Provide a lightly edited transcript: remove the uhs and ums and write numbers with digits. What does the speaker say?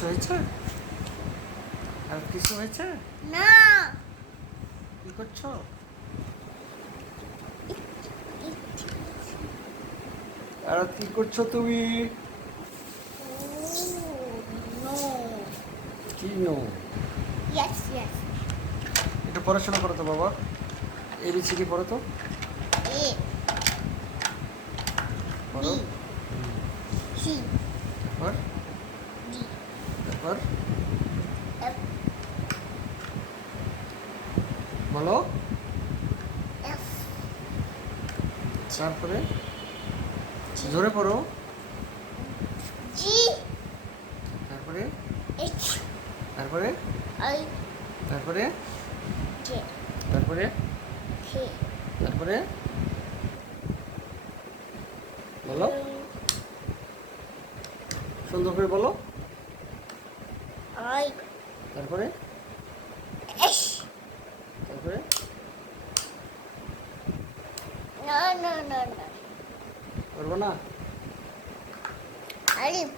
কিছু হয়েছে? আর কিছু হয়েছে? না। কি করছো? আর কি করছো তুমি? নো। কি নো? Yes yes. একটু পড়াশোনা করো তো বাবা। এবিসিডি পড়ো তো। এ পড়ো। সি তারপর ডি তারপর এফ বলো। এফ তারপরে জোরে পড়ো। জি তারপরে এইচ তারপরে আই তারপরে জে তারপরে কে তারপরে বলো, সুন্দর করে বলো। আই তারপরে এস। তারপরে না না না না করবো না। আলিফ